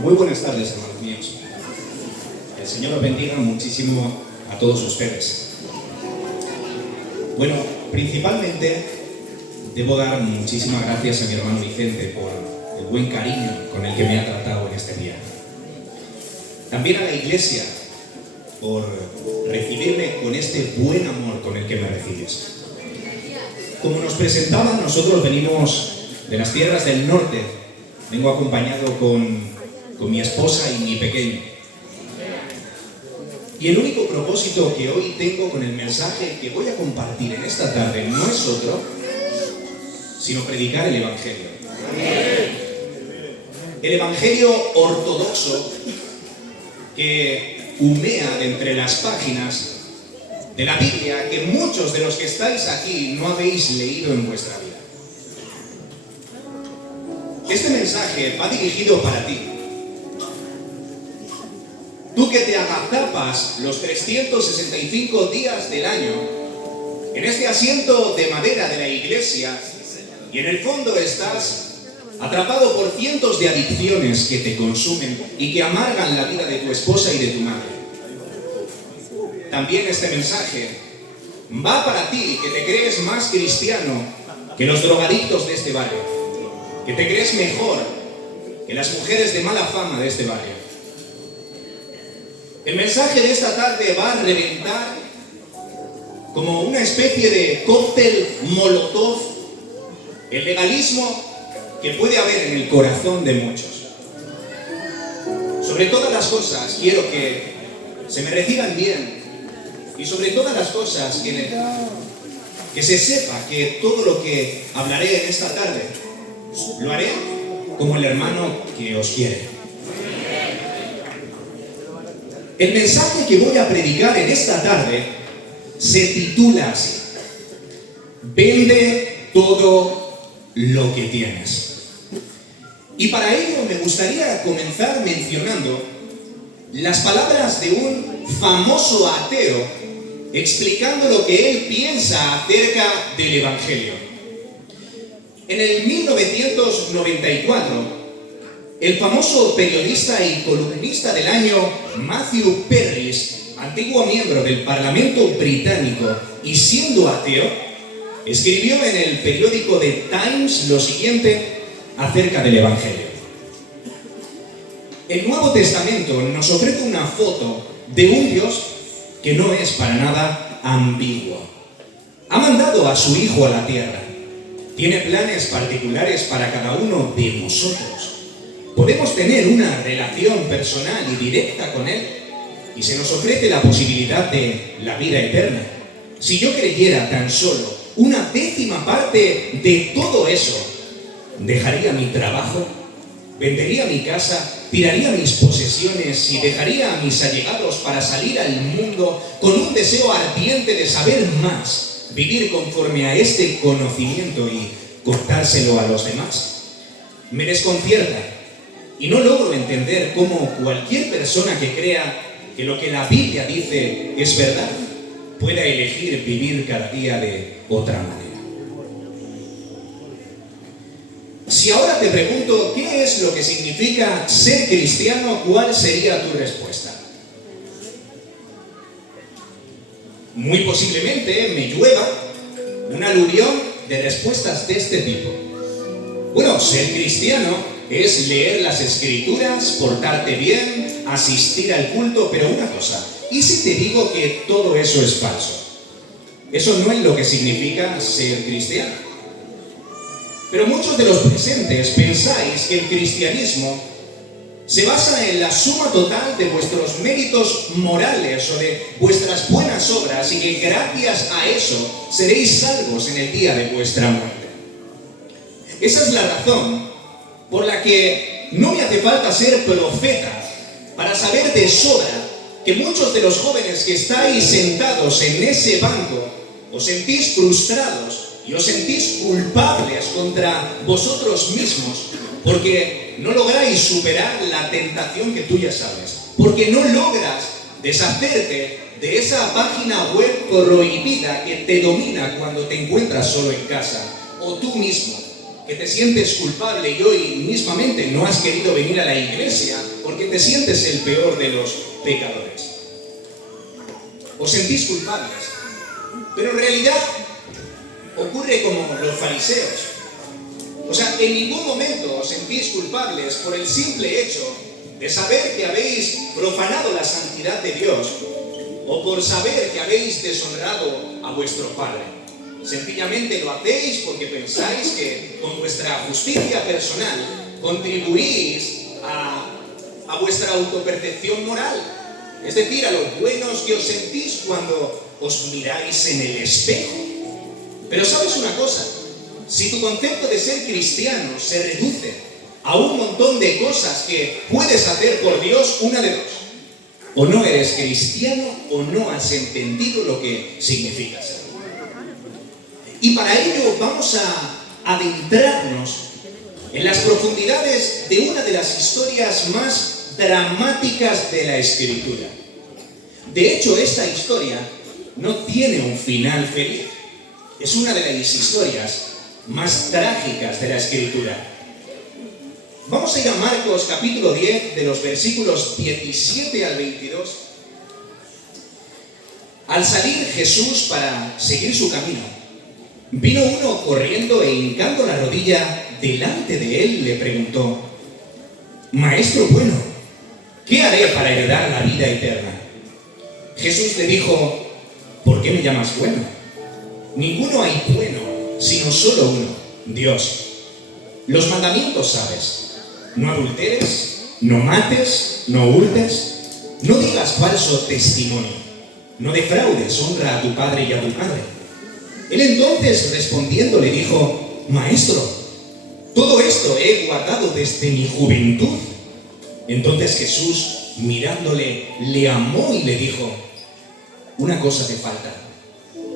Muy buenas tardes, hermanos míos. El Señor los bendiga muchísimo a todos ustedes. Bueno, principalmente debo dar muchísimas gracias a mi hermano Vicente por el buen cariño con el que me ha tratado en este día. También a la iglesia por recibirme con este buen amor con el que me recibes. Como nos presentaban, nosotros venimos de las tierras del norte. Vengo acompañado con mi esposa y mi pequeño. Y el único propósito que hoy tengo con el mensaje que voy a compartir en esta tarde no es otro, sino predicar el Evangelio. El Evangelio ortodoxo que humea de entre las páginas de la Biblia que muchos de los que estáis aquí no habéis leído en vuestra vida. Este mensaje va dirigido para ti. Tú que te agazapas los 365 días del año en este asiento de madera de la iglesia y en el fondo estás atrapado por cientos de adicciones que te consumen y que amargan la vida de tu esposa y de tu madre. También este mensaje va para ti que te crees más cristiano que los drogadictos de este barrio, que te crees mejor que las mujeres de mala fama de este barrio. El mensaje de esta tarde va a reventar como una especie de cóctel molotov el legalismo que puede haber en el corazón de muchos. Sobre todas las cosas quiero que se me reciban bien y sobre todas las cosas que se sepa que todo lo que hablaré en esta tarde lo haré como el hermano que os quiere. El mensaje que voy a predicar en esta tarde se titula así: Vende todo lo que tienes. Y para ello me gustaría comenzar mencionando las palabras de un famoso ateo explicando lo que él piensa acerca del Evangelio. En el 1994, el famoso periodista y columnista del año Matthew Perris, antiguo miembro del Parlamento británico y siendo ateo, escribió en el periódico The Times lo siguiente acerca del Evangelio. El Nuevo Testamento nos ofrece una foto de un Dios que no es para nada ambiguo. Ha mandado a su Hijo a la tierra. Tiene planes particulares para cada uno de nosotros. Podemos tener una relación personal y directa con Él y se nos ofrece la posibilidad de la vida eterna. Si yo creyera tan solo una décima parte de todo eso, dejaría mi trabajo, vendería mi casa, tiraría mis posesiones y dejaría a mis allegados para salir al mundo con un deseo ardiente de saber más, vivir conforme a este conocimiento y contárselo a los demás. Me desconcierta y no logro entender cómo cualquier persona que crea que lo que la Biblia dice es verdad pueda elegir vivir cada día de otra manera. Si ahora te pregunto qué es lo que significa ser cristiano, ¿cuál sería tu respuesta? Muy posiblemente me llueva un aluvión de respuestas de este tipo. Bueno, ser cristiano es leer las escrituras, portarte bien, asistir al culto, pero una cosa, ¿y si te digo que todo eso es falso? Eso no es lo que significa ser cristiano. Pero muchos de los presentes pensáis que el cristianismo se basa en la suma total de vuestros méritos morales o de vuestras buenas obras y que gracias a eso seréis salvos en el día de vuestra muerte. Esa es la razón por la que no me hace falta ser profeta para saber de sobra que muchos de los jóvenes que estáis sentados en ese banco os sentís frustrados y os sentís culpables contra vosotros mismos porque no lográis superar la tentación que tú ya sabes, porque no logras deshacerte de esa página web prohibida que te domina cuando te encuentras solo en casa, o tú mismo que te sientes culpable y hoy mismamente no has querido venir a la iglesia porque te sientes el peor de los pecadores. Os sentís culpables, pero en realidad ocurre como los fariseos. O sea, en ningún momento os sentís culpables por el simple hecho de saber que habéis profanado la santidad de Dios o por saber que habéis deshonrado a vuestro Padre. Sencillamente lo hacéis porque pensáis que con vuestra justicia personal contribuís a vuestra autopercepción moral. Es decir, a lo buenos que os sentís cuando os miráis en el espejo. Pero ¿sabes una cosa? Si tu concepto de ser cristiano se reduce a un montón de cosas que puedes hacer por Dios, una de dos. O no eres cristiano o no has entendido lo que significa ser. Y para ello vamos a adentrarnos en las profundidades de una de las historias más dramáticas de la Escritura. De hecho, esta historia no tiene un final feliz. Es una de las historias más trágicas de la Escritura. Vamos a ir a Marcos capítulo 10, de los versículos 17 al 22. Al salir Jesús para seguir su camino, vino uno corriendo e hincando la rodilla delante de él, le preguntó: Maestro bueno, ¿qué haré para heredar la vida eterna? Jesús le dijo: ¿por qué me llamas bueno? Ninguno hay bueno, sino solo uno, Dios. Los mandamientos sabes: no adulteres, no mates, no hurtes, no digas falso testimonio, no defraudes, honra a tu padre y a tu madre. Él entonces respondiendo le dijo: Maestro, todo esto he guardado desde mi juventud. Entonces Jesús, mirándole, le amó y le dijo: una cosa te falta,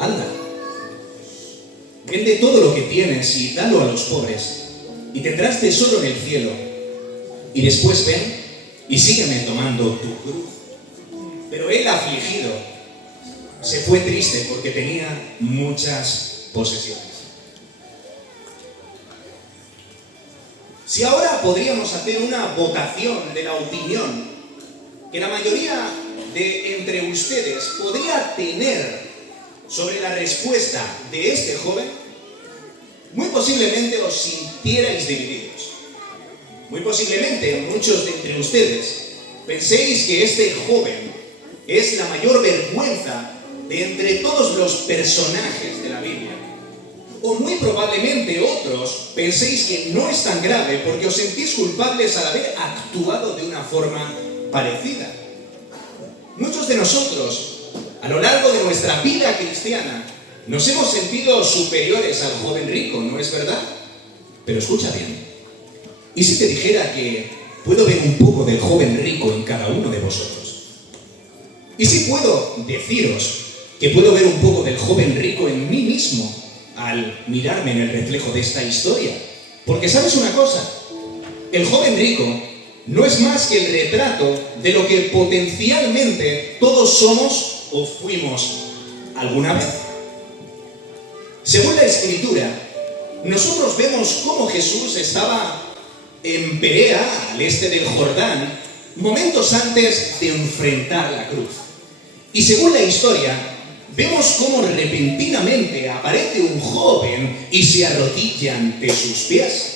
anda, vende todo lo que tienes y dalo a los pobres, y tendrás tesoro en el cielo. Y después ven y sígueme tomando tu cruz. Pero él, afligido, se fue triste porque tenía muchas posesiones. Si ahora podríamos hacer una votación de la opinión que la mayoría de entre ustedes podría tener sobre la respuesta de este joven, muy posiblemente os sintierais divididos. Muy posiblemente muchos de entre ustedes penséis que este joven es la mayor vergüenza de entre todos los personajes de la Biblia. O muy probablemente otros penséis que no es tan grave porque os sentís culpables al haber actuado de una forma parecida. Muchos de nosotros, a lo largo de nuestra vida cristiana, nos hemos sentido superiores al joven rico, ¿no es verdad? Pero escucha bien. ¿Y si te dijera que puedo ver un poco del joven rico en cada uno de vosotros? ¿Y si puedo deciros que puedo ver un poco del joven rico en mí mismo al mirarme en el reflejo de esta historia? Porque ¿sabes una cosa? El joven rico no es más que el retrato de lo que potencialmente todos somos o fuimos alguna vez. Según la Escritura, nosotros vemos cómo Jesús estaba en Perea, al este del Jordán, momentos antes de enfrentar la cruz. Y según la historia, vemos cómo repentinamente aparece un joven y se arrodilla ante sus pies.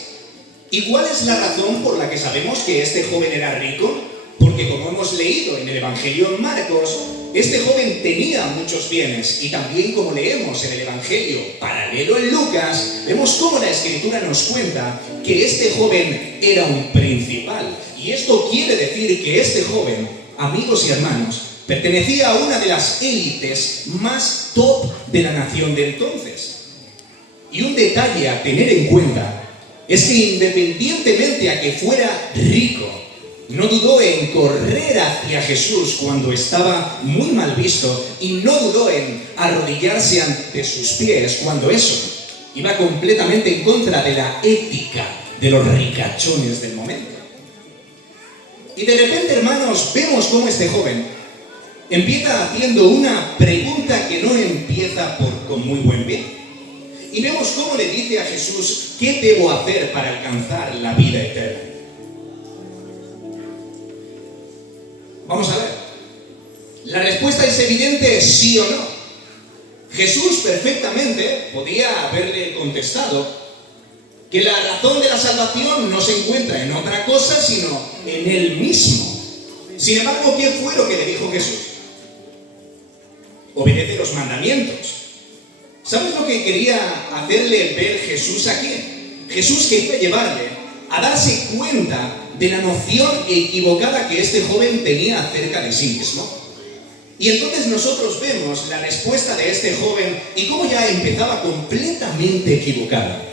¿Y cuál es la razón por la que sabemos que este joven era rico? Porque como hemos leído en el Evangelio en Marcos, este joven tenía muchos bienes, y también como leemos en el Evangelio paralelo en Lucas, vemos cómo la Escritura nos cuenta que este joven era un principal. Y esto quiere decir que este joven, amigos y hermanos, pertenecía a una de las élites más top de la nación de entonces. Y un detalle a tener en cuenta es que independientemente a que fuera rico, no dudó en correr hacia Jesús cuando estaba muy mal visto y no dudó en arrodillarse ante sus pies cuando eso iba completamente en contra de la ética de los ricachones del momento. Y de repente, hermanos, vemos cómo este joven empieza haciendo una pregunta que no empieza con muy buen pie. Y vemos cómo le dice a Jesús, ¿qué debo hacer para alcanzar la vida eterna? Vamos a ver. La respuesta es evidente, sí o no. Jesús perfectamente podía haberle contestado que la razón de la salvación no se encuentra en otra cosa, sino en Él mismo. Sin embargo, ¿qué fue lo que le dijo Jesús? Obedece los mandamientos. ¿Sabes lo que quería hacerle ver Jesús aquí? Jesús quería llevarle a darse cuenta de la noción equivocada que este joven tenía acerca de sí mismo. Y entonces nosotros vemos la respuesta de este joven y cómo ya empezaba completamente equivocada.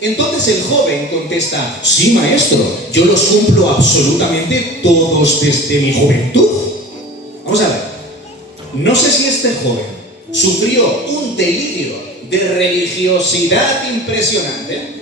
Entonces el joven contesta, sí, maestro, yo los cumplo absolutamente todos desde mi juventud. Vamos a ver, no sé si este joven sufrió un delirio de religiosidad impresionante,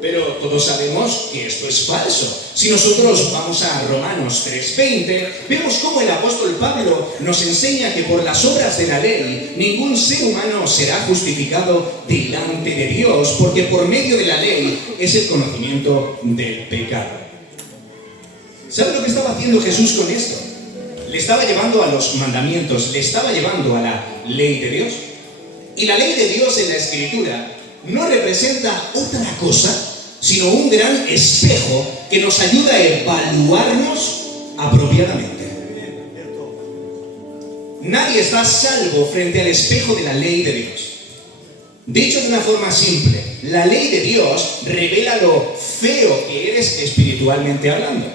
pero todos sabemos que esto es falso. Si nosotros vamos a Romanos 3:20, vemos cómo el apóstol Pablo nos enseña que por las obras de la ley ningún ser humano será justificado delante de Dios, porque por medio de la ley es el conocimiento del pecado. ¿Sabe lo que estaba haciendo Jesús con esto? Le estaba llevando a los mandamientos, le estaba llevando a la ley de Dios. Y la ley de Dios en la Escritura no representa otra cosa, sino un gran espejo que nos ayuda a evaluarnos apropiadamente. Nadie está a salvo frente al espejo de la ley de Dios. Dicho de una forma simple, la ley de Dios revela lo feo que eres espiritualmente hablando.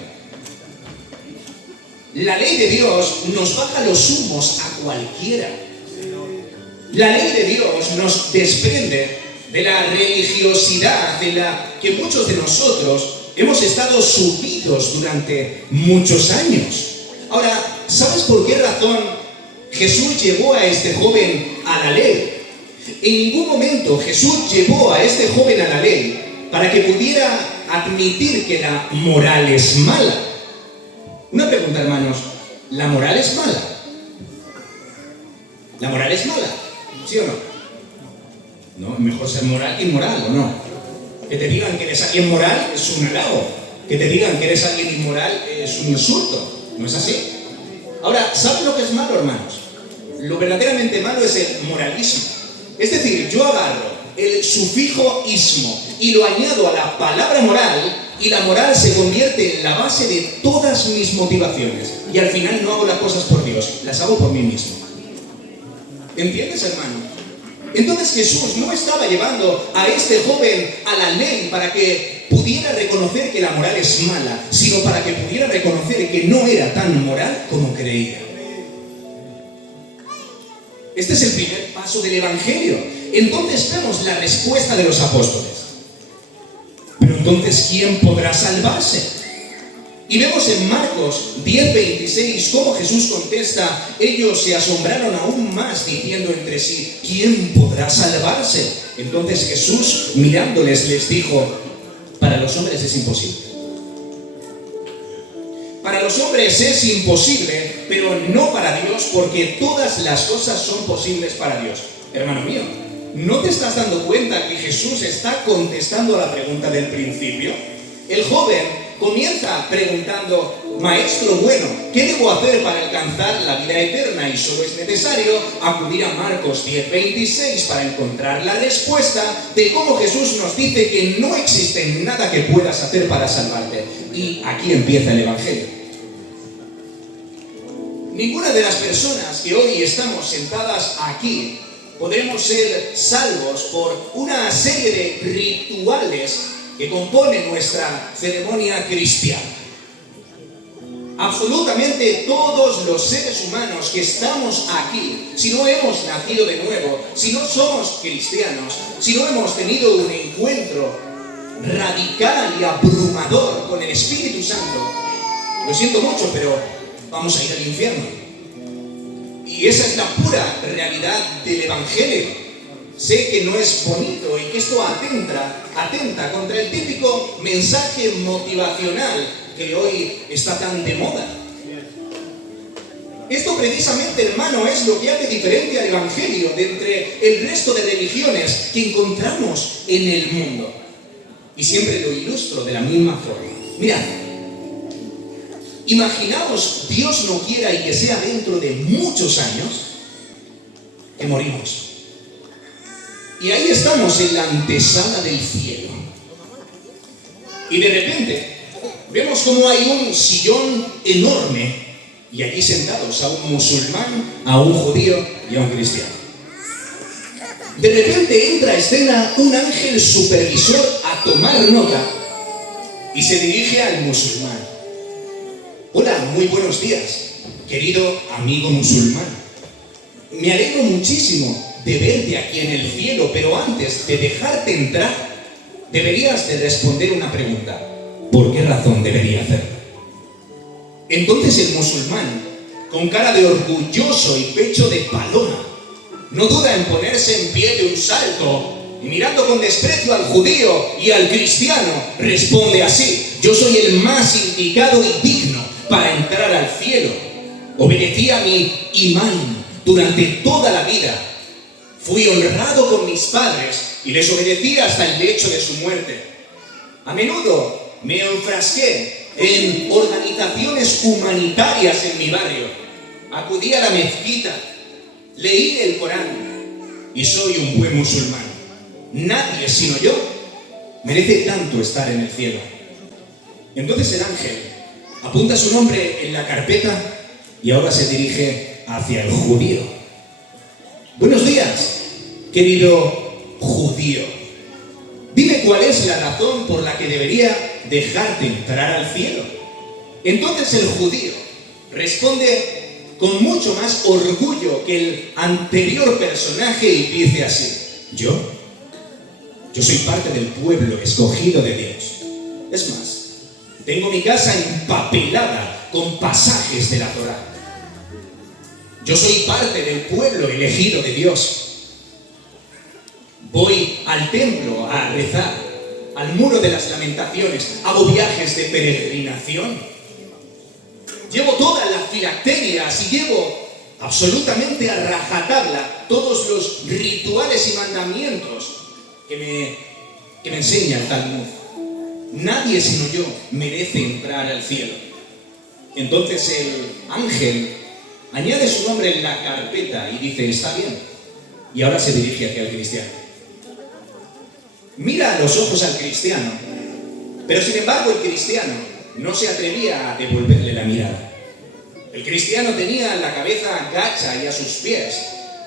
La ley de Dios nos baja los humos a cualquiera. La ley de Dios nos desprende de la religiosidad de la que muchos de nosotros hemos estado sumidos durante muchos años. Ahora, ¿sabes por qué razón Jesús llevó a este joven a la ley? En ningún momento Jesús llevó a este joven a la ley para que pudiera admitir que la moral es mala. Una pregunta, hermanos, ¿la moral es mala? ¿La moral es mala? ¿Sí o no? No, mejor ser moral que inmoral, ¿o no? Que te digan que eres alguien moral es un halago. Que te digan que eres alguien inmoral es un insulto. ¿No es así? Ahora, ¿sabes lo que es malo, hermanos? Lo verdaderamente malo es el moralismo. Es decir, yo agarro el sufijo ismo y lo añado a la palabra moral, y la moral se convierte en la base de todas mis motivaciones. Y al final no hago las cosas por Dios, las hago por mí mismo. ¿Entiendes, hermano? Entonces Jesús no estaba llevando a este joven a la ley para que pudiera reconocer que la moral es mala, sino para que pudiera reconocer que no era tan moral como creía. Este es el primer paso del Evangelio. Entonces vemos la respuesta de los apóstoles. Pero entonces, ¿quién podrá salvarse? Y vemos en Marcos 10:26 cómo Jesús contesta. Ellos se asombraron aún más diciendo entre sí, ¿quién podrá salvarse? Entonces Jesús, mirándoles, les dijo, para los hombres es imposible. Para los hombres es imposible, pero no para Dios, porque todas las cosas son posibles para Dios. Hermano mío, ¿no te estás dando cuenta que Jesús está contestando a la pregunta del principio? El joven comienza preguntando, maestro bueno, ¿qué debo hacer para alcanzar la vida eterna? Y solo es necesario acudir a Marcos 10:26 para encontrar la respuesta de cómo Jesús nos dice que no existe nada que puedas hacer para salvarte. Y aquí empieza el Evangelio. Ninguna de las personas que hoy estamos sentadas aquí podremos ser salvos por una serie de rituales que componen nuestra ceremonia cristiana. Absolutamente todos los seres humanos que estamos aquí, si no hemos nacido de nuevo, si no somos cristianos, si no hemos tenido un encuentro radical y abrumador con el Espíritu Santo, lo siento mucho, pero vamos a ir al infierno. Y esa es la pura realidad del Evangelio. Sé que no es bonito y que esto atenta contra el típico mensaje motivacional que hoy está tan de moda. Esto precisamente, hermano, es lo que hace diferente al Evangelio de entre el resto de religiones que encontramos en el mundo. Y siempre lo ilustro de la misma forma. Mirad, imaginaos, Dios no quiera y que sea dentro de muchos años, que morimos. Y ahí estamos en la antesala del cielo. Y de repente vemos como hay un sillón enorme y allí sentados a un musulmán, a un judío y a un cristiano. De repente entra a escena un ángel supervisor a tomar nota y se dirige al musulmán. Hola, muy buenos días, querido amigo musulmán. Me alegro muchísimo de verte aquí en el cielo, pero antes de dejarte entrar, deberías de responder una pregunta. ¿Por qué razón debería hacerlo? Entonces el musulmán, con cara de orgulloso y pecho de paloma, no duda en ponerse en pie de un salto y mirando con desprecio al judío y al cristiano, responde así: yo soy el más indicado y digno para entrar al cielo. Obedecí a mi imán durante toda la vida. Fui honrado con mis padres y les obedecí hasta el lecho de su muerte. A menudo me enfrasqué en organizaciones humanitarias en mi barrio. Acudí a la mezquita, leí el Corán y soy un buen musulmán. Nadie sino yo merece tanto estar en el cielo. Entonces el ángel apunta su nombre en la carpeta y ahora se dirige hacia el judío. Buenos días, querido judío. Dime cuál es la razón por la que debería dejarte entrar al cielo. Entonces el judío responde con mucho más orgullo que el anterior personaje y dice así: Yo soy parte del pueblo escogido de Dios. Es más, tengo mi casa empapelada con pasajes de la Torá. Yo soy parte del pueblo elegido de Dios. Voy al templo a rezar, al muro de las lamentaciones, hago viajes de peregrinación. Llevo todas las filacterias y llevo absolutamente a rajatabla todos los rituales y mandamientos que me enseña el Talmud. Nadie sino yo merece entrar al cielo. Entonces el ángel añade su nombre en la carpeta y dice: está bien. Y ahora se dirige hacia el cristiano. Mira a los ojos al cristiano, pero sin embargo el cristiano no se atrevía a devolverle la mirada. El cristiano tenía la cabeza gacha y a sus pies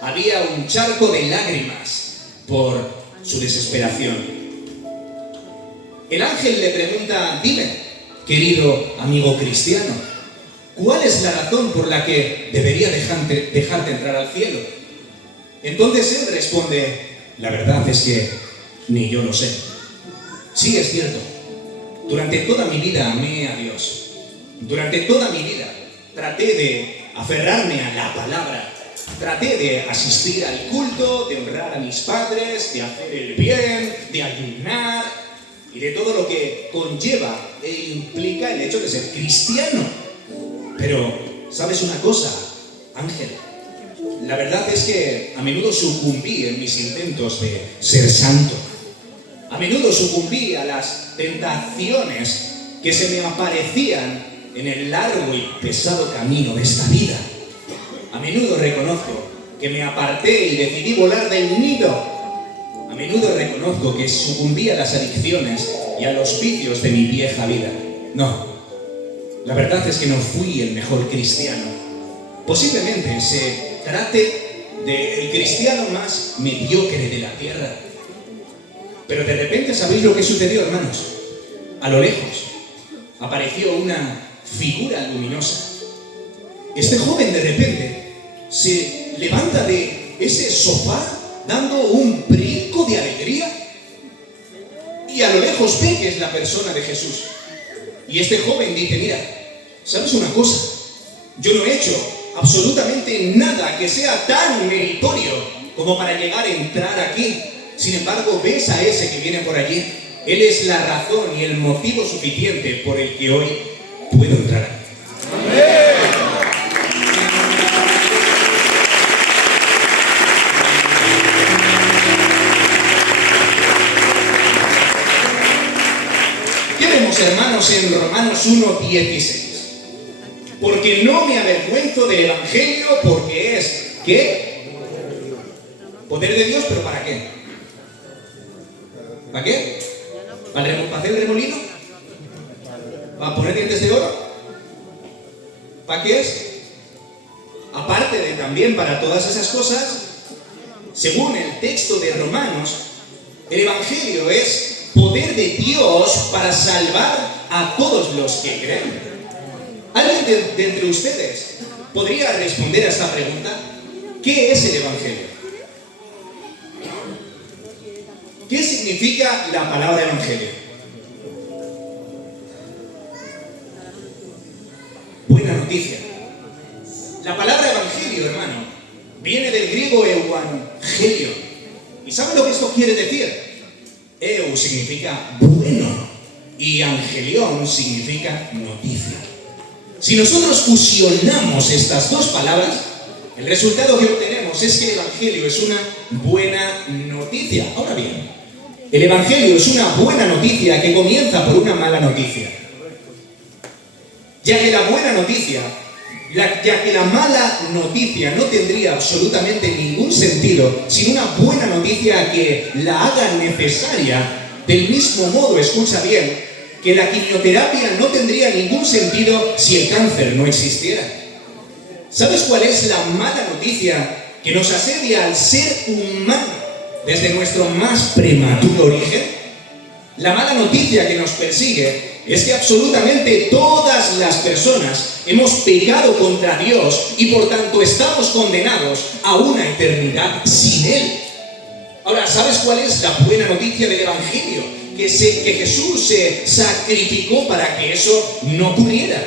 había un charco de lágrimas por su desesperación. El ángel le pregunta: dime, querido amigo cristiano, ¿cuál es la razón por la que debería dejarte entrar al cielo? Entonces él responde: la verdad es que ni yo lo sé. Sí, es cierto. Durante toda mi vida amé a Dios. Durante toda mi vida traté de aferrarme a la palabra. Traté de asistir al culto, de honrar a mis padres, de hacer el bien, de ayunar y de todo lo que conlleva e implica el hecho de ser cristiano. Pero, ¿sabes una cosa, Ángel? La verdad es que a menudo sucumbí en mis intentos de ser santo. A menudo sucumbí a las tentaciones que se me aparecían en el largo y pesado camino de esta vida. A menudo reconozco que me aparté y decidí volar del nido. A menudo reconozco que sucumbí a las adicciones y a los vicios de mi vieja vida. No, la verdad es que no fui el mejor cristiano. Posiblemente se trate del cristiano más mediocre de la tierra. Pero de repente, ¿sabéis lo que sucedió, hermanos? A lo lejos apareció una figura luminosa. Este joven de repente se levanta de ese sofá dando un brinco de alegría y a lo lejos ve que es la persona de Jesús. Y este joven dice: mira, ¿sabes una cosa? Yo no he hecho absolutamente nada que sea tan meritorio como para llegar a entrar aquí. Sin embargo, ves a ese que viene por allí. Él es la razón y el motivo suficiente por el que hoy puedo entrar aquí. Fijaros en Romanos 1:16. Porque no me avergüenzo del Evangelio, porque es, ¿qué? Poder de Dios, ¿pero para qué? ¿Para qué? ¿Para hacer el remolino? ¿Para poner dientes de oro? ¿Para qué es? Aparte de también para todas esas cosas, según el texto de Romanos, el Evangelio es poder de Dios para salvar a todos los que creen. ¿Alguien de entre ustedes podría responder a esta pregunta? ¿Qué es el Evangelio? ¿Qué significa la palabra Evangelio? Buena noticia. La palabra Evangelio, hermano, viene del griego euangelio. ¿Y saben lo que esto quiere decir? Eu significa bueno y angelión significa noticia. Si nosotros fusionamos estas dos palabras, el resultado que obtenemos es que el Evangelio es una buena noticia. Ahora bien, el Evangelio es una buena noticia que comienza por una mala noticia. Ya que la mala noticia no tendría absolutamente ningún sentido sin una buena noticia que la haga necesaria. Del mismo modo, escucha bien, que la quimioterapia no tendría ningún sentido si el cáncer no existiera. ¿Sabes cuál es la mala noticia que nos asedia al ser humano desde nuestro más prematuro origen? La mala noticia que nos persigue es que absolutamente todas las personas hemos pecado contra Dios y por tanto estamos condenados a una eternidad sin Él. Ahora, ¿sabes cuál es la buena noticia del Evangelio? Que Jesús se sacrificó para que eso no ocurriera.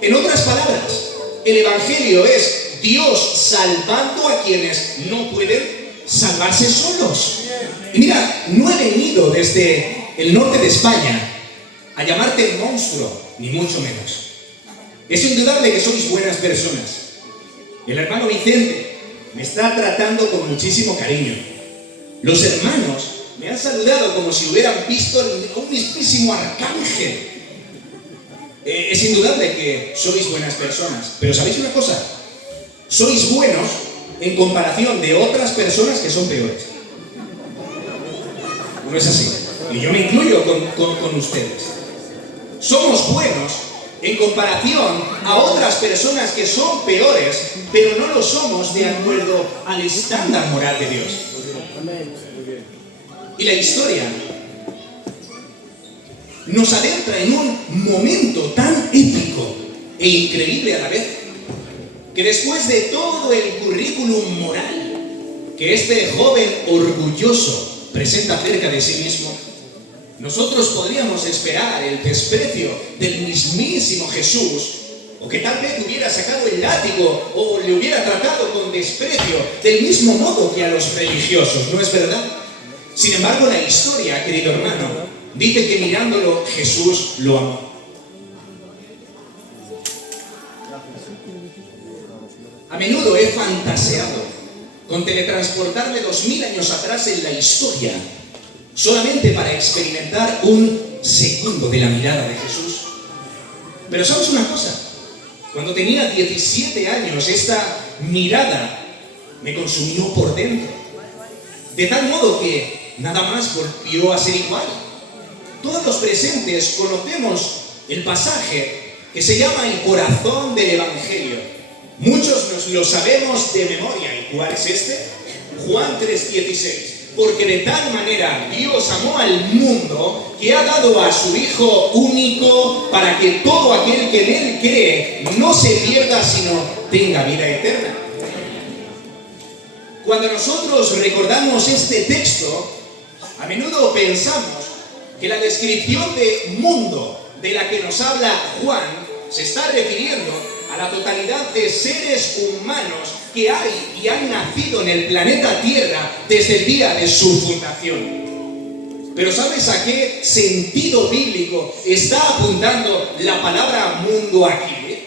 En otras palabras, el Evangelio es Dios salvando a quienes no pueden salvarse solos. Y mira, no he venido desde el norte de España a llamarte monstruo, ni mucho menos. Es indudable que sois buenas personas. El hermano Vicente me está tratando con muchísimo cariño. Los hermanos me han saludado como si hubieran visto un mismísimo arcángel. Es indudable que sois buenas personas, pero ¿sabéis una cosa? Sois buenos en comparación de otras personas que son peores. No es así. Y yo me incluyo con ustedes. Somos buenos en comparación a otras personas que son peores, pero no lo somos de acuerdo al estándar moral de Dios. Y la historia nos adentra en un momento tan épico e increíble a la vez, que después de todo el currículum moral que este joven orgulloso presenta acerca de sí mismo, nosotros podríamos esperar el desprecio del mismísimo Jesús, o que tal vez hubiera sacado el látigo o le hubiera tratado con desprecio del mismo modo que a los religiosos, ¿no es verdad? Sin embargo, la historia, querido hermano, dice que mirándolo Jesús lo amó. A menudo he fantaseado con teletransportarme 2000 años atrás en la historia, solamente para experimentar un segundo de la mirada de Jesús. Pero ¿sabes una cosa? Cuando tenía 17 años, esta mirada me consumió por dentro, de tal modo que nada más volvió a ser igual. Todos los presentes conocemos el pasaje que se llama el corazón del Evangelio. Muchos nos lo sabemos de memoria. ¿Y cuál es este? Juan 3:16. Porque de tal manera Dios amó al mundo que ha dado a su Hijo único para que todo aquel que en Él cree no se pierda, sino tenga vida eterna. Cuando nosotros recordamos este texto, a menudo pensamos que la descripción de mundo de la que nos habla Juan se está refiriendo a la totalidad de seres humanos que hay y han nacido en el planeta Tierra desde el día de su fundación. Pero ¿sabes a qué sentido bíblico está apuntando la palabra mundo aquí?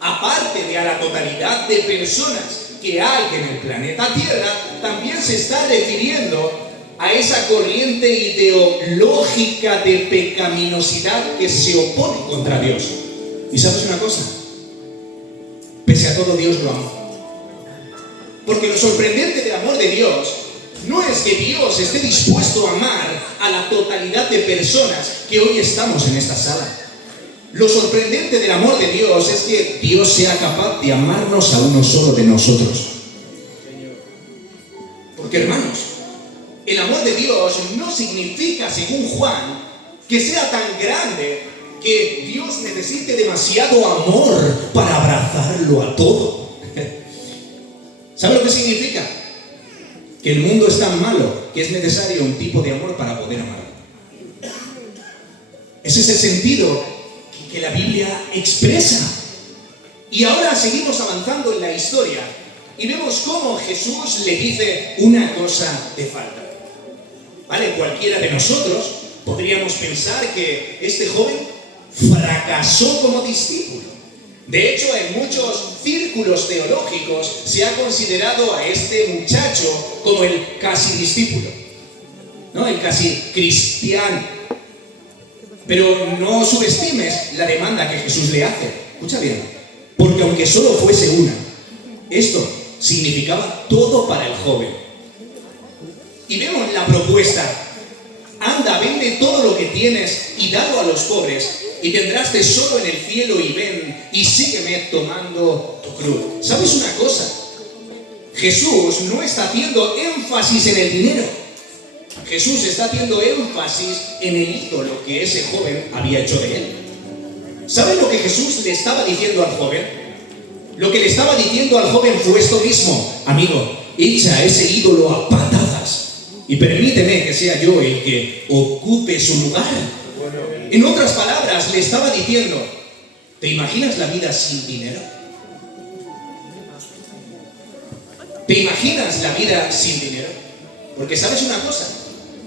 Aparte de a la totalidad de personas que hay en el planeta Tierra, también se está refiriendo a esa corriente ideológica de pecaminosidad que se opone contra Dios. ¿Y sabes una cosa? Pese a todo, Dios lo amó. Porque lo sorprendente del amor de Dios no es que Dios esté dispuesto a amar a la totalidad de personas que hoy estamos en esta sala. Lo sorprendente del amor de Dios es que Dios sea capaz de amarnos a uno solo de nosotros. Porque, hermanos, el amor de Dios no significa, según Juan, que sea tan grande que Dios necesite demasiado amor para abrazarlo a todo. ¿Sabe lo que significa? Que el mundo es tan malo que es necesario un tipo de amor para poder amarlo. Ese es el sentido que la Biblia expresa. Y ahora seguimos avanzando en la historia y vemos cómo Jesús le dice una cosa de falta. ¿Vale? Cualquiera de nosotros podríamos pensar que este joven fracasó como discípulo. De hecho, en muchos círculos teológicos se ha considerado a este muchacho como el casi discípulo, ¿no? El casi cristiano. Pero no subestimes la demanda que Jesús le hace. Escucha bien, porque aunque solo fuese una, esto significaba todo para el joven. Y vemos la propuesta: anda, vende todo lo que tienes y dalo a los pobres, y tendrás tesoro en el cielo, y ven y sígueme tomando tu cruz. ¿Sabes una cosa? Jesús no está haciendo énfasis en el dinero. Jesús está haciendo énfasis en el ídolo que ese joven había hecho de él. ¿Sabes lo que Jesús le estaba diciendo al joven? Lo que le estaba diciendo al joven fue esto mismo: amigo, echa ese ídolo a patadas y permíteme que sea yo el que ocupe su lugar. En otras palabras, le estaba diciendo: ¿te imaginas la vida sin dinero? ¿Te imaginas la vida sin dinero? Porque ¿sabes una cosa?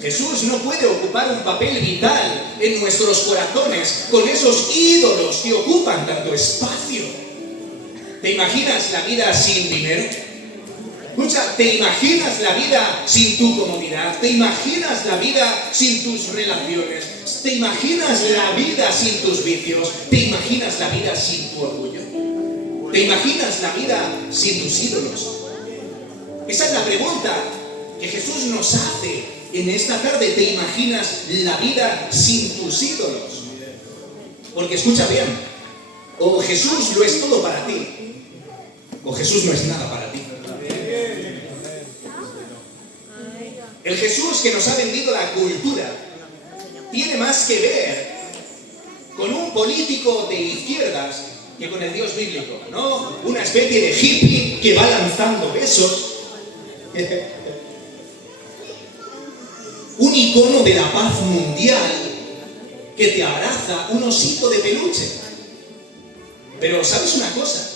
Jesús no puede ocupar un papel vital en nuestros corazones con esos ídolos que ocupan tanto espacio. ¿Te imaginas la vida sin dinero? Escucha, ¿te imaginas la vida sin tu comodidad? ¿Te imaginas la vida sin tus relaciones? ¿Te imaginas la vida sin tus vicios? ¿Te imaginas la vida sin tu orgullo? ¿Te imaginas la vida sin tus ídolos? Esa es la pregunta que Jesús nos hace en esta tarde. ¿Te imaginas la vida sin tus ídolos? Porque escucha bien, o Jesús lo es todo para ti, o Jesús no es nada para ti. El Jesús que nos ha vendido la cultura tiene más que ver con un político de izquierdas que con el Dios bíblico, ¿no? Una especie de hippie que va lanzando besos. Un icono de la paz mundial que te abraza, un osito de peluche. Pero ¿sabes una cosa?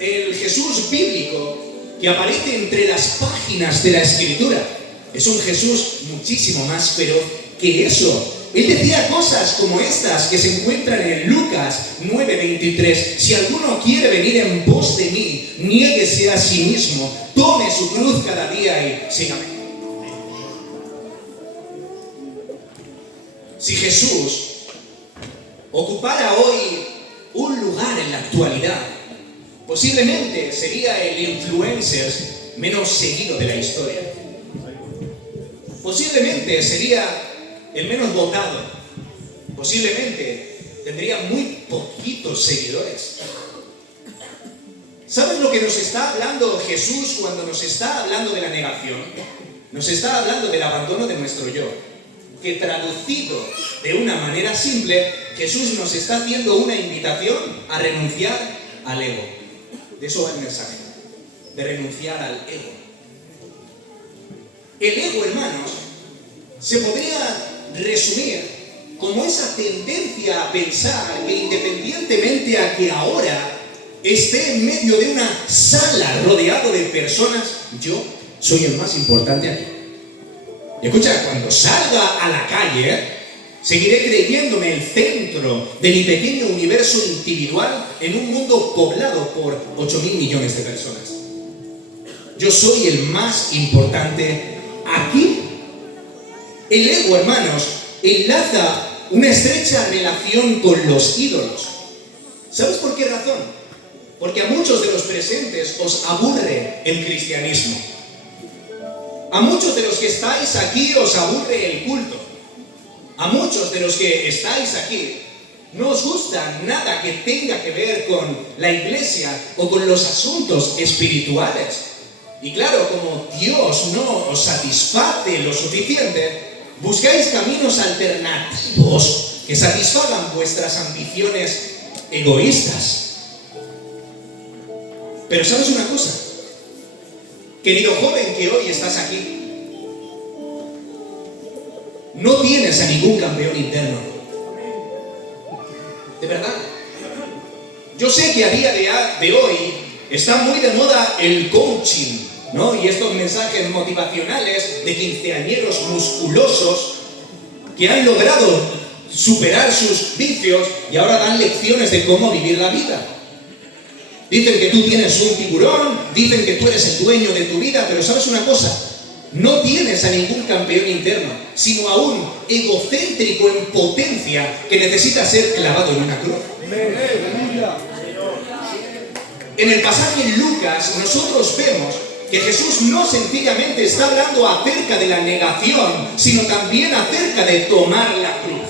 El Jesús bíblico que aparece entre las páginas de la Escritura es un Jesús muchísimo más feroz que eso. Él decía cosas como estas que se encuentran en Lucas 9:23. Si alguno quiere venir en pos de mí, niéguese a sí mismo, tome su cruz cada día y sígame. Si Jesús ocupara hoy un lugar en la actualidad, posiblemente sería el influencer menos seguido de la historia. Posiblemente sería el menos votado. Posiblemente tendría muy poquitos seguidores. ¿Sabes lo que nos está hablando Jesús cuando nos está hablando de la negación? Nos está hablando del abandono de nuestro yo. Que traducido de una manera simple, Jesús nos está haciendo una invitación a renunciar al ego. De eso va el mensaje, de renunciar al ego. El ego, hermanos, se podría resumir como esa tendencia a pensar que independientemente a que ahora esté en medio de una sala rodeado de personas, yo soy el más importante aquí. Y escucha, cuando salga a la calle, seguiré creyéndome el centro de mi pequeño universo individual en un mundo poblado por 8.000 millones de personas. Yo soy el más importante aquí El ego, hermanos, enlaza una estrecha relación con los ídolos. ¿Sabes por qué razón? Porque a muchos de los presentes os aburre el cristianismo. A muchos de los que estáis aquí os aburre el culto. A muchos de los que estáis aquí no os gusta nada que tenga que ver con la iglesia o con los asuntos espirituales. Y claro, como Dios no os satisface lo suficiente, buscáis caminos alternativos que satisfagan vuestras ambiciones egoístas. Pero ¿sabes una cosa? Querido joven que hoy estás aquí, no tienes a ningún campeón interno. De verdad. Yo sé que a día de hoy está muy de moda el coaching, ¿no? Y estos mensajes motivacionales de quinceañeros musculosos que han logrado superar sus vicios y ahora dan lecciones de cómo vivir la vida. Dicen que tú tienes un tiburón, dicen que tú eres el dueño de tu vida, pero ¿sabes una cosa? No tienes a ningún campeón interno, sino a un egocéntrico en potencia que necesita ser clavado en una cruz. En el pasaje en Lucas, nosotros vemos que Jesús no sencillamente está hablando acerca de la negación, sino también acerca de tomar la cruz.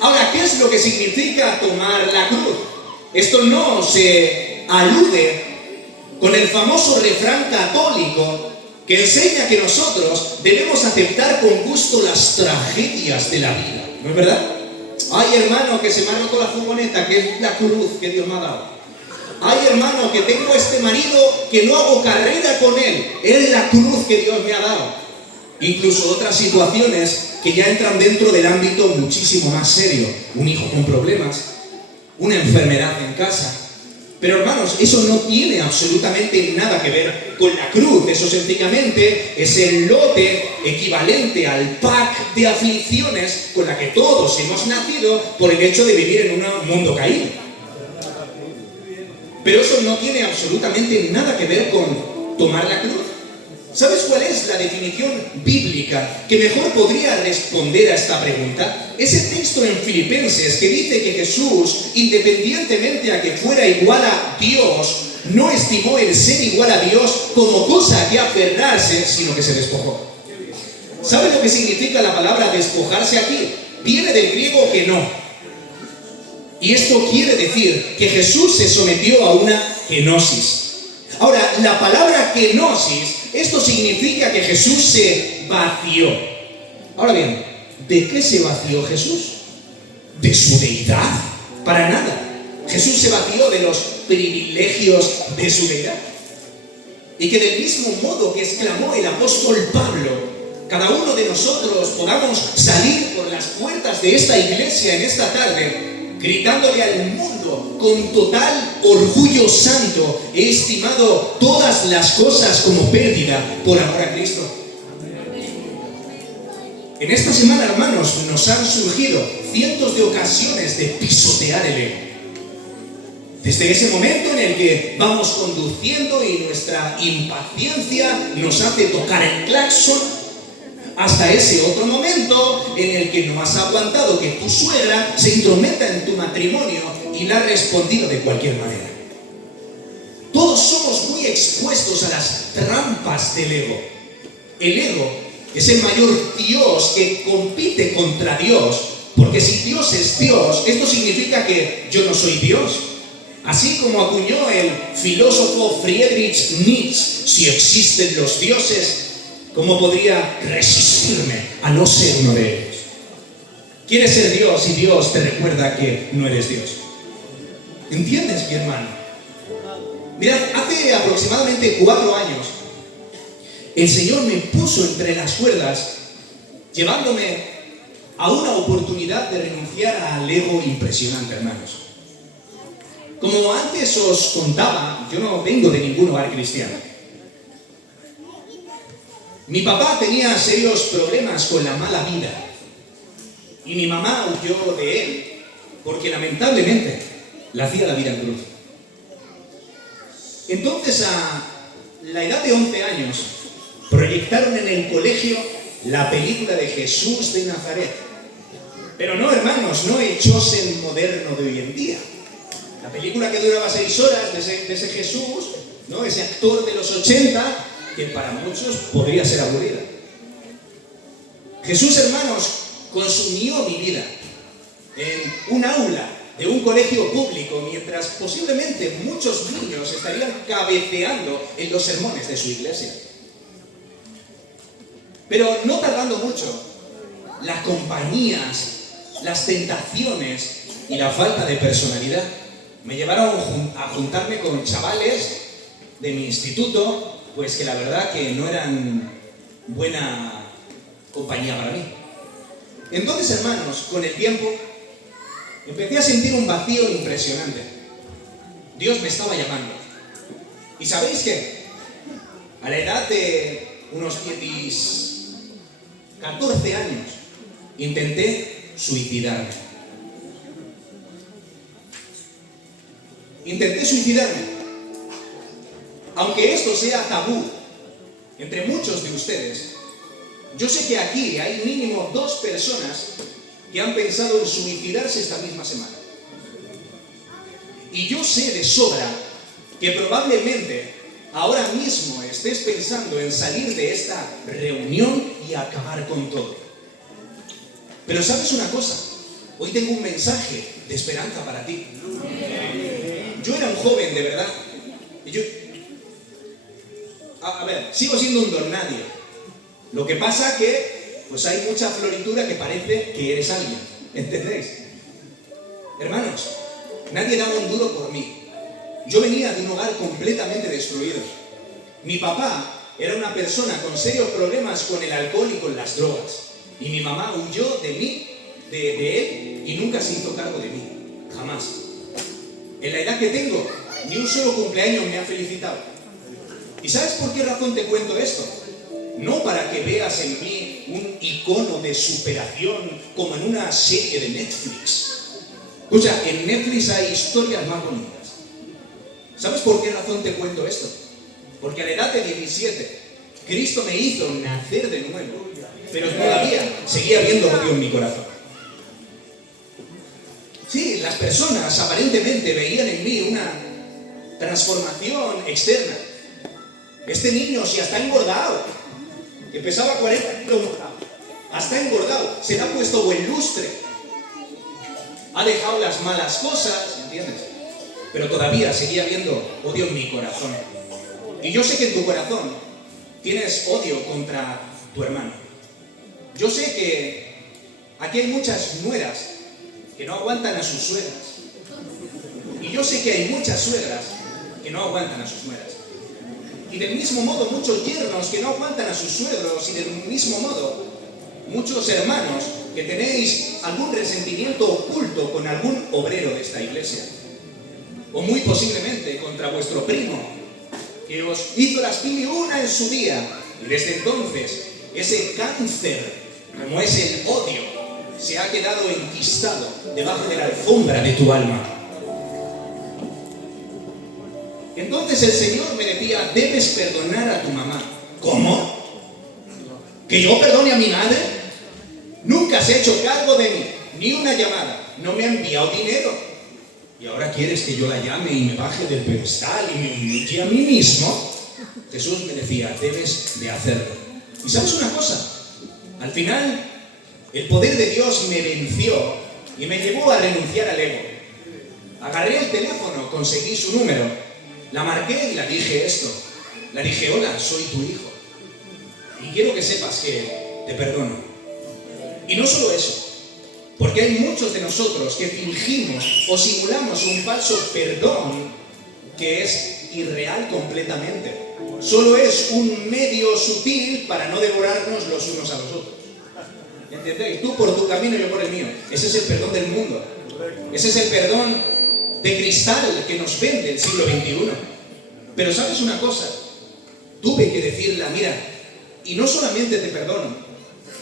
Ahora, ¿qué es lo que significa tomar la cruz? Esto no se alude con el famoso refrán católico que enseña que nosotros debemos aceptar con gusto las tragedias de la vida. ¿No es verdad? Ay, hermano, que se me ha roto la furgoneta, que es la cruz que Dios me ha dado. Ay, hermano, que tengo este marido que no hago carrera con él, es la cruz que Dios me ha dado. Incluso otras situaciones que ya entran dentro del ámbito muchísimo más serio. Un hijo con problemas, una enfermedad en casa. Pero hermanos, eso no tiene absolutamente nada que ver con la cruz. Eso sencillamente es el lote equivalente al pack de aflicciones con la que todos hemos nacido por el hecho de vivir en un mundo caído. Pero eso no tiene absolutamente nada que ver con tomar la cruz. ¿Sabes cuál es la definición bíblica que mejor podría responder a esta pregunta? Ese texto en Filipenses que dice que Jesús, independientemente a que fuera igual a Dios, no estimó el ser igual a Dios como cosa a que aferrarse, sino que se despojó. ¿Sabe lo que significa la palabra despojarse aquí? Viene del griego keno. Y esto quiere decir que Jesús se sometió a una kenosis. Ahora, la palabra kenosis, esto significa que Jesús se vació. Ahora bien, ¿de qué se vació Jesús? ¿De su deidad? Para nada. Jesús se vació de los privilegios de su deidad. Y que del mismo modo que exclamó el apóstol Pablo, cada uno de nosotros podamos salir por las puertas de esta iglesia en esta tarde, gritándole al mundo con total orgullo santo: he estimado todas las cosas como pérdida por amor a Cristo. En esta semana, hermanos, nos han surgido cientos de ocasiones de pisotear el ego. Desde ese momento en el que vamos conduciendo y nuestra impaciencia nos hace tocar el claxon, hasta ese otro momento en el que no has aguantado que tu suegra se intrometa en tu matrimonio y le has respondido de cualquier manera. Todos somos muy expuestos a las trampas del ego. El ego es el mayor Dios que compite contra Dios, porque si Dios es Dios, esto significa que yo no soy Dios. Así como acuñó el filósofo Friedrich Nietzsche: si existen los dioses, ¿cómo podría resistirme a no ser uno de ellos? Quieres ser Dios y Dios te recuerda que no eres Dios. ¿Entiendes, mi hermano? Mirad, hace aproximadamente 4 años, el Señor me puso entre las cuerdas, llevándome a una oportunidad de renunciar al ego impresionante, hermanos. Como antes os contaba, yo no vengo de ningún hogar cristiano. Mi papá tenía serios problemas con la mala vida y mi mamá huyó de él porque lamentablemente le hacía la vida en cruz. Entonces, a la edad de 11 años, proyectaron en el colegio la película de Jesús de Nazaret. Pero no, hermanos, no el Chosen moderno de hoy en día. La película que duraba 6 horas de ese Jesús, ¿no? Ese actor de los 80, que para muchos podría ser aburrida. Jesús, hermanos, consumió mi vida en un aula de un colegio público, mientras posiblemente muchos niños estarían cabeceando en los sermones de su iglesia. Pero no tardando mucho, las compañías, las tentaciones y la falta de personalidad me llevaron a juntarme con chavales de mi instituto, pues que la verdad que no eran buena compañía para mí. Entonces, hermanos, con el tiempo empecé a sentir un vacío impresionante. Dios me estaba llamando. ¿Y sabéis qué? A la edad de unos 14 años intenté suicidarme. Intenté suicidarme. Aunque esto sea tabú entre muchos de ustedes, yo sé que aquí hay mínimo 2 personas que han pensado en suicidarse esta misma semana. Y yo sé de sobra que probablemente ahora mismo estés pensando en salir de esta reunión y acabar con todo. Pero ¿sabes una cosa? Hoy tengo un mensaje de esperanza para ti. Yo era un joven, de verdad. Sigo siendo un don nadie. Lo que pasa que pues hay mucha floritura que parece que eres alguien, ¿entendéis? Hermanos, nadie daba un duro por mí. Yo venía de un hogar completamente destruido. Mi papá era una persona con serios problemas con el alcohol y con las drogas. Y mi mamá huyó de mí, de él, y nunca se hizo cargo de mí. Jamás. En la edad que tengo, ni un solo cumpleaños me ha felicitado. ¿Y sabes por qué razón te cuento esto? No para que veas en mí un icono de superación como en una serie de Netflix. Escucha, en Netflix hay historias más bonitas. ¿Sabes por qué razón te cuento esto? Porque a la edad de 17, Cristo me hizo nacer de nuevo, pero todavía seguía habiendo odio en mi corazón. Sí, las personas aparentemente veían en mí una transformación externa. Este niño si hasta engordado, que pesaba 40 kilos, hasta engordado, se le ha puesto buen lustre, ha dejado las malas cosas, ¿entiendes? Pero todavía seguía habiendo odio en mi corazón. Y yo sé que en tu corazón tienes odio contra tu hermano. Yo sé que aquí hay muchas nueras que no aguantan a sus suegras. Y yo sé que hay muchas suegras que no aguantan a sus nueras. Y del mismo modo muchos yernos que no aguantan a sus suegros, y del mismo modo muchos hermanos que tenéis algún resentimiento oculto con algún obrero de esta iglesia, o muy posiblemente contra vuestro primo que os hizo las una en su día, y desde entonces ese cáncer, como es el odio, se ha quedado enquistado debajo de la alfombra de tu alma. Entonces el Señor me decía: debes perdonar a tu mamá. ¿Cómo? ¿Que yo perdone a mi madre? Nunca se ha hecho cargo de mí, ni una llamada, no me ha enviado dinero. ¿Y ahora quieres que yo la llame y me baje del pedestal y me humille a mí mismo? Jesús me decía: debes de hacerlo. ¿Y sabes una cosa? Al final, el poder de Dios me venció y me llevó a renunciar al ego. Agarré el teléfono, conseguí su número, la marqué y la dije esto. La dije: hola, soy tu hijo. Y quiero que sepas que te perdono. Y no solo eso, porque hay muchos de nosotros que fingimos o simulamos un falso perdón que es irreal completamente. Solo es un medio sutil para no devorarnos los unos a los otros. ¿Entendéis? Tú por tu camino y yo por el mío. Ese es el perdón del mundo. Ese es el perdón de cristal que nos vende el siglo XXI. Pero ¿sabes una cosa? Tuve que decirle: mira, y no solamente te perdono,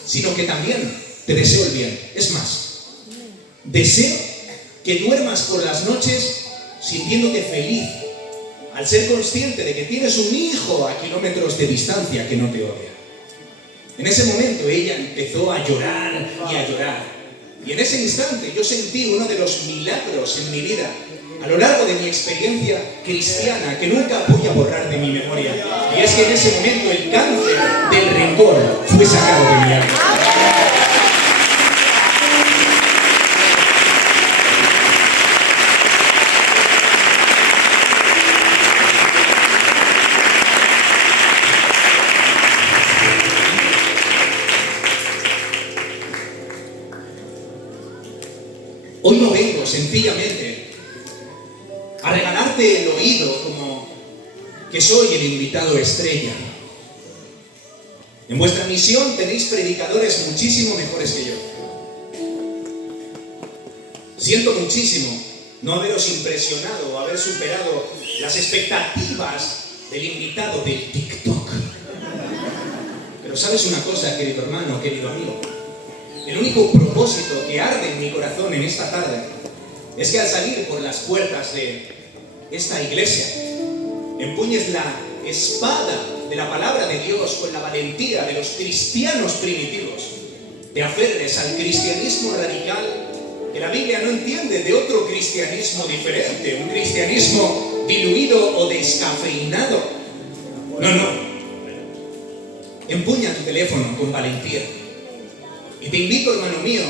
sino que también te deseo el bien. Es más, deseo que duermas por las noches sintiéndote feliz, al ser consciente de que tienes un hijo a kilómetros de distancia que no te odia. En ese momento ella empezó a llorar y a llorar. Y en ese instante yo sentí uno de los milagros en mi vida, a lo largo de mi experiencia cristiana, que nunca voy a borrar de mi memoria. Y es que en ese momento el cáncer del rencor fue sacado de mi alma. Hoy no vengo sencillamente a regalarte el oído como que soy el invitado estrella. En vuestra misión tenéis predicadores muchísimo mejores que yo. Siento muchísimo no haberos impresionado o haber superado las expectativas del invitado del TikTok. Pero ¿sabes una cosa, querido hermano, querido amigo? El único propósito que arde en mi corazón en esta tarde es que al salir por las puertas de esta iglesia, empuñes la espada de la palabra de Dios con la valentía de los cristianos primitivos, te aferres al cristianismo radical que la Biblia no entiende de otro cristianismo diferente, un cristianismo diluido o descafeinado. No. Empuña tu teléfono con valentía. Y te invito, hermano mío,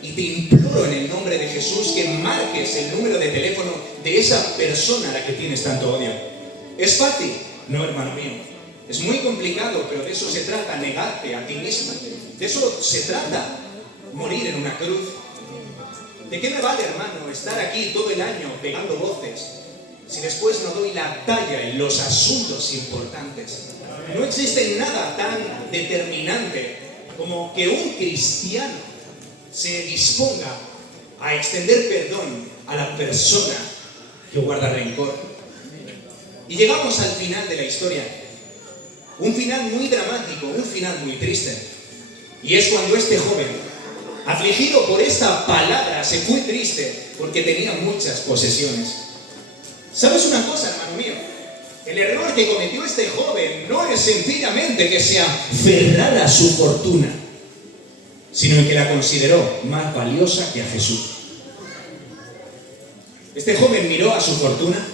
y te imploro en el nombre de Jesús que marques el número de teléfono de esa persona a la que tienes tanto odio. ¿Es fácil? No, hermano mío. Es muy complicado, pero de eso se trata, negarte a ti mismo. De eso se trata, morir en una cruz. ¿De qué me vale, hermano, estar aquí todo el año pegando voces si después no doy la talla en los asuntos importantes? No existe nada tan determinante como que un cristiano se disponga a extender perdón a la persona que guarda rencor. Y llegamos al final de la historia. Un final muy dramático, un final muy triste. Y es cuando este joven, afligido por esta palabra, se fue triste porque tenía muchas posesiones. ¿Sabes una cosa, hermano mío? El error que cometió este joven no es sencillamente que se aferrara a su fortuna, sino que la consideró más valiosa que a Jesús. Este joven miró a su fortuna,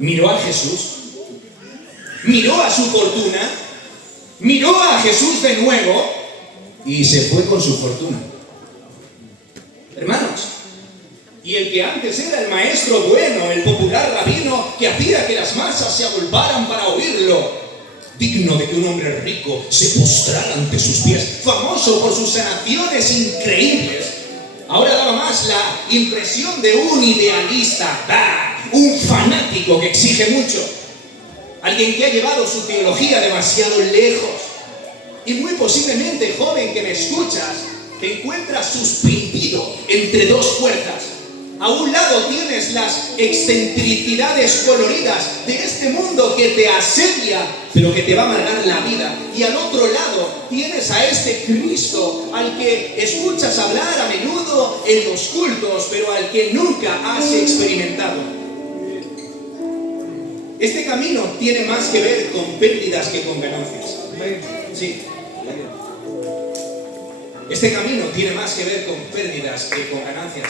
miró a Jesús, miró a su fortuna, miró a Jesús de nuevo y se fue con su fortuna. Hermanos, y el que antes era el maestro bueno, el popular rabino que hacía que las masas se agolparan para oírlo, digno de que un hombre rico se postrara ante sus pies, famoso por sus sanaciones increíbles, ahora daba más la impresión de un idealista, un fanático que exige mucho, alguien que ha llevado su teología demasiado lejos. Y muy posiblemente, joven que me escuchas, te encuentras suspendido entre dos puertas. A un lado tienes las excentricidades coloridas de este mundo que te asedia, pero que te va a amargar la vida. Y al otro lado tienes a este Cristo al que escuchas hablar a menudo en los cultos, pero al que nunca has experimentado. Este camino tiene más que ver con pérdidas que con ganancias. Sí. Este camino tiene más que ver con pérdidas que con ganancias.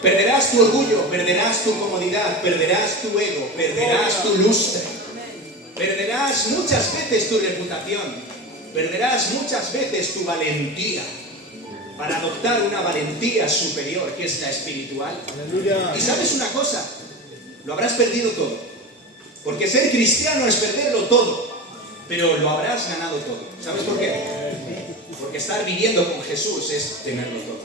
Perderás tu orgullo, perderás tu comodidad, perderás tu ego, perderás tu lustre, perderás muchas veces tu reputación, perderás muchas veces tu valentía para adoptar una valentía superior que es la espiritual. Y sabes una cosa, lo habrás perdido todo, porque ser cristiano es perderlo todo, pero lo habrás ganado todo. ¿Sabes por qué? Porque estar viviendo con Jesús es tenerlo todo.